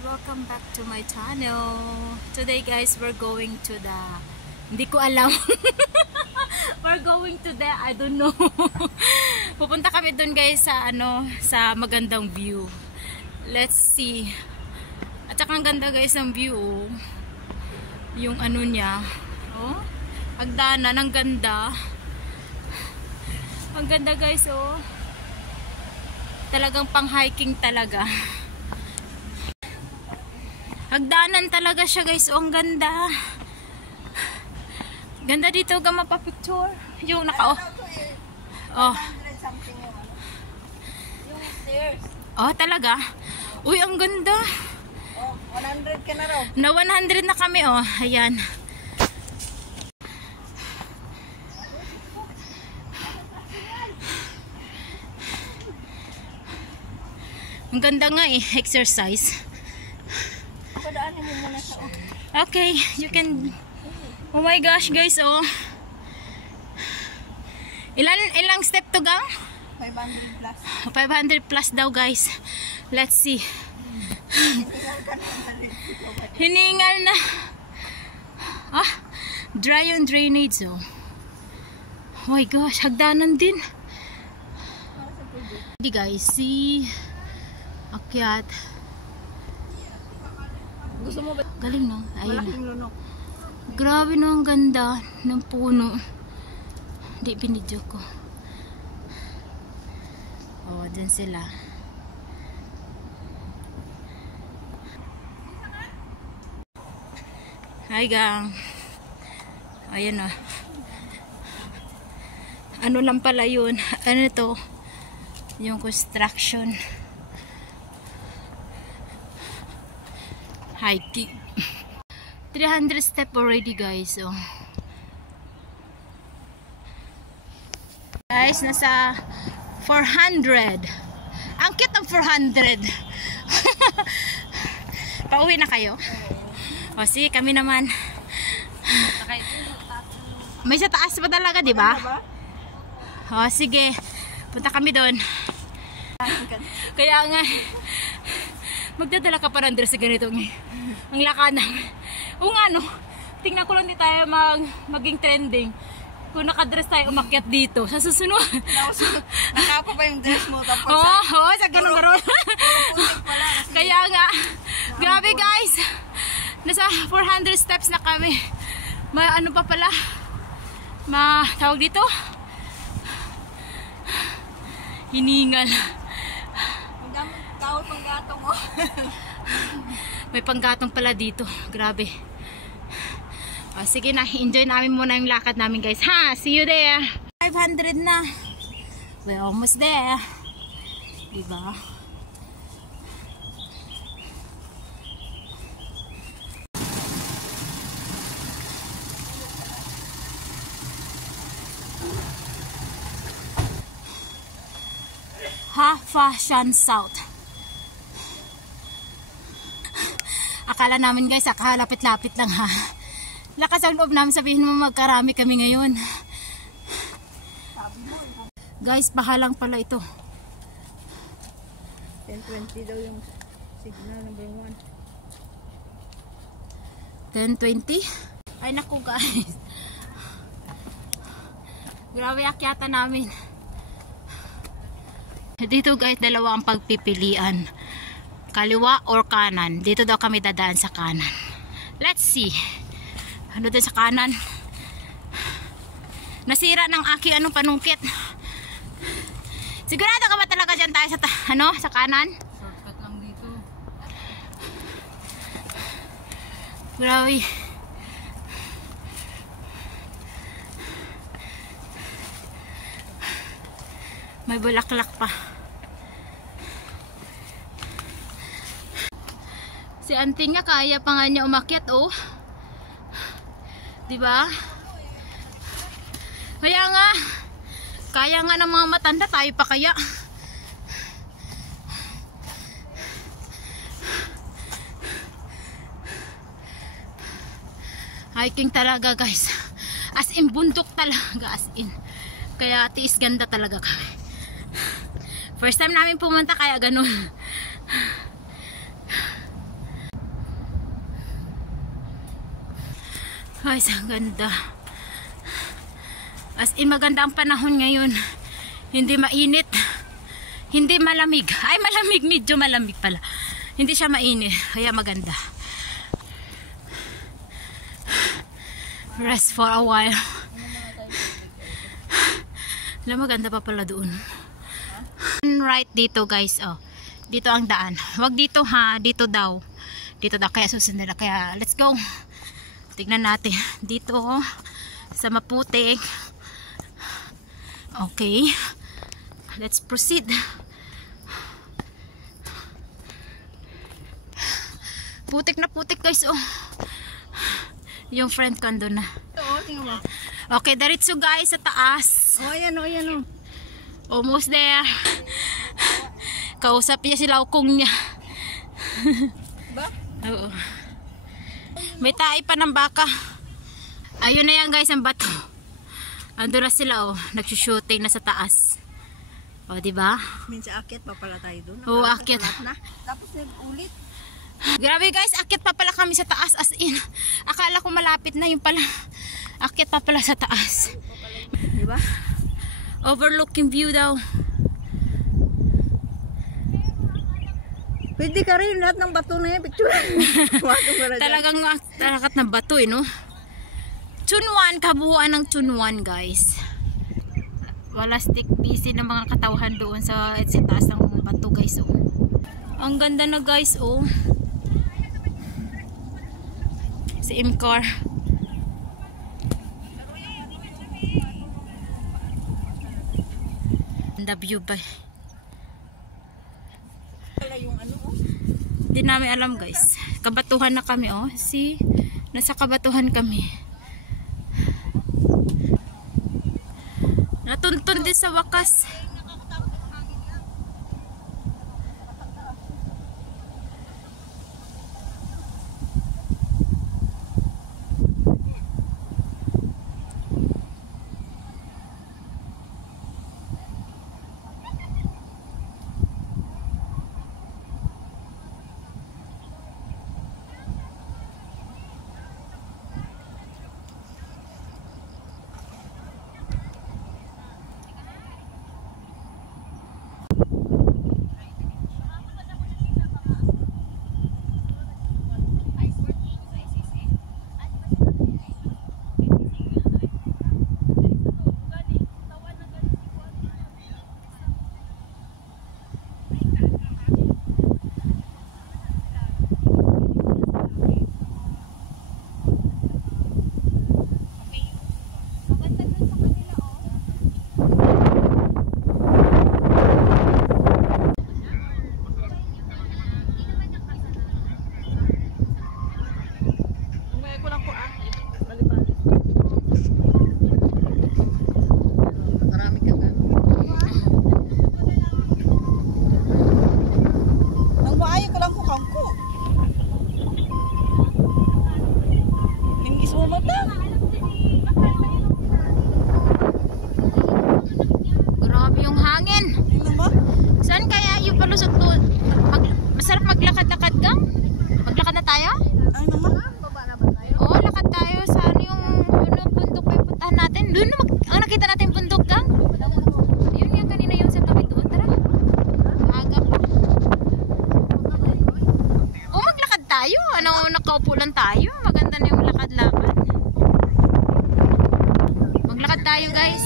welcome back to my channel. Today guys, we're going to the, hindi ko alam. We're going to the, I don't know. Pupunta kami dun guys sa sa magandang view. Let's see. At saka ang ganda guys ng view, oh. Yung niya, oh. Hagdanan, ang ganda. Ang ganda guys, oh. Talagang pang hiking talaga. Hagdanan talaga siya guys, oh, ang ganda. Ganda dito ga mapapicture. Yung naka, oh. Yung stairs. Oh, talaga? Uy, ang ganda. Oh, 100 ka na raw. Na 100 na kami, oh. Ayan. Ang ganda nga eh, exercise. Padaanin mo muna siya, oh. Okay, you can. Oh my gosh, guys, oh. Ilang step to gang? 500 plus. 500 plus daw, guys. Let's see. Hiningal na. Ah, dry on drainage, oh. Oh my gosh, hagdanan din. Hindi guys, see. Akyat. Gusto mo ba? Galing, no? Ayun. Malaking lunok. Grabe no, ang ganda ng puno. Hindi, binidyo ko. Oh, dyan sila. Hi gang. Ayan o. Ano lang pala yun? Ano to? Yung construction. Hiking. 300 step already guys. Oh. Guys, nasa 400. Ang cute ng 400. Pauwi na kayo? O sige, kami naman. May sa taas pa talaga, di ba? O sige, punta kami doon. Kaya nga, magdadala ka pa ng dress sa ganito. Ang laka namin. O nga no, tingnan ko lang di tayo maging trending. Kung nakadress tayo umakyat dito sa susunod. Nakapa pa yung dress mo. Tapos Oo, sa ganun karoon. Kaya nga, grabe guys. Nasa 400 steps na kami. Ano pa pala? Tawag dito? Hiningal. ang daming tawag pang gatong mo. May panggatong pala dito. Grabe. O, sige na. Enjoy namin muna yung lakad namin guys. Ha? See you there. 500 na. We're almost there. Diba? Ha? Fashion South. Akala namin guys, kakalapit-lapit lang ha. Lakas ang loob namin, sabihin mo magkarami kami ngayon. Guys, bahalang pala ito. 1020 daw yung signal number 1. 1020? Ay naku guys. Grabe akyata namin. Dito guys, dalawa ang pagpipilian. Kaliwa or kanan. Dito daw kami dadaan sa kanan. Let's see. Ano din sa kanan? Nasira ng aking panungkit. Sigurado ka ba talaga dyan tayo sa kanan? Shortcut lang dito. Grabe. May bulaklak pa. Si auntie nga kaya pa nga niya umakyat, oh. Diba? Kaya nga, kaya nga ng mga matanda, tayo pa kaya. Hiking talaga guys. As in bundok talaga, as in. Kaya tiis ganda talaga kami. First time namin pumunta kaya ganun. Guys, ang ganda. As in, maganda ang panahon ngayon. Hindi mainit. Hindi malamig. Ay, malamig. Medyo malamig pala. Hindi siya mainit. Kaya maganda. Rest for a while. Alam, maganda pa pala doon. Right dito guys. Oh. Dito ang daan. Wag dito ha. Dito daw. Dito daw. Kaya susunod na. Kaya let's go. Tignan natin. Dito sa Maputik. Okay. Let's proceed. Putik na putik guys. Oh. Yung friend ko andun na. Oo, tingnan mo. Okay, diretso guys sa taas. Oh, ayan o, ayan o. Almost there. Kausap niya si laukong niya. Ba? Oo. May tae pa ng baka. Ayun na yan guys, ang bato. Andun na sila oh, nagsushooting na sa taas. O, diba? Minsan akit pa pala tayo doon. Oo, akit. Na. Tapos ulit. Grabe guys, akit pa pala kami sa taas as in. Akala ko malapit na, yung pala. Akit pa pala sa taas. Diba? Overlooking view daw. Pwede ka rin lahat ng bato na yan, picture. Talagang talakat na bato eh, no? Chunwan, kabuuan ng Chunwan guys. Wala stick busy ng mga katauhan doon sa taas ng bato guys. Oh. Ang ganda na guys, oh. Si Imcar. The view ba? Yung ano, oh. Hindi namin alam guys. Kabatuhan na kami, oh. See? Nasa kabatuhan kami. Natuntun din sa wakas. Grabe yung hangin. Saan kaya yung palusot doon? Masarap maglakad-lakad gang? Maglakad na tayo? Ay naman, baba na ba tayo? Oo, lakad tayo. Saan yung bundok may puntahan natin? Doon na ang nakita natin bundok gang? Yun yung kanina yung sa tabi doon. Tara. Aga pa. Oo, maglakad tayo. Ano, nakaupo lang tayo. Maganda na yung lakad-lakad. Maglakad tayo guys.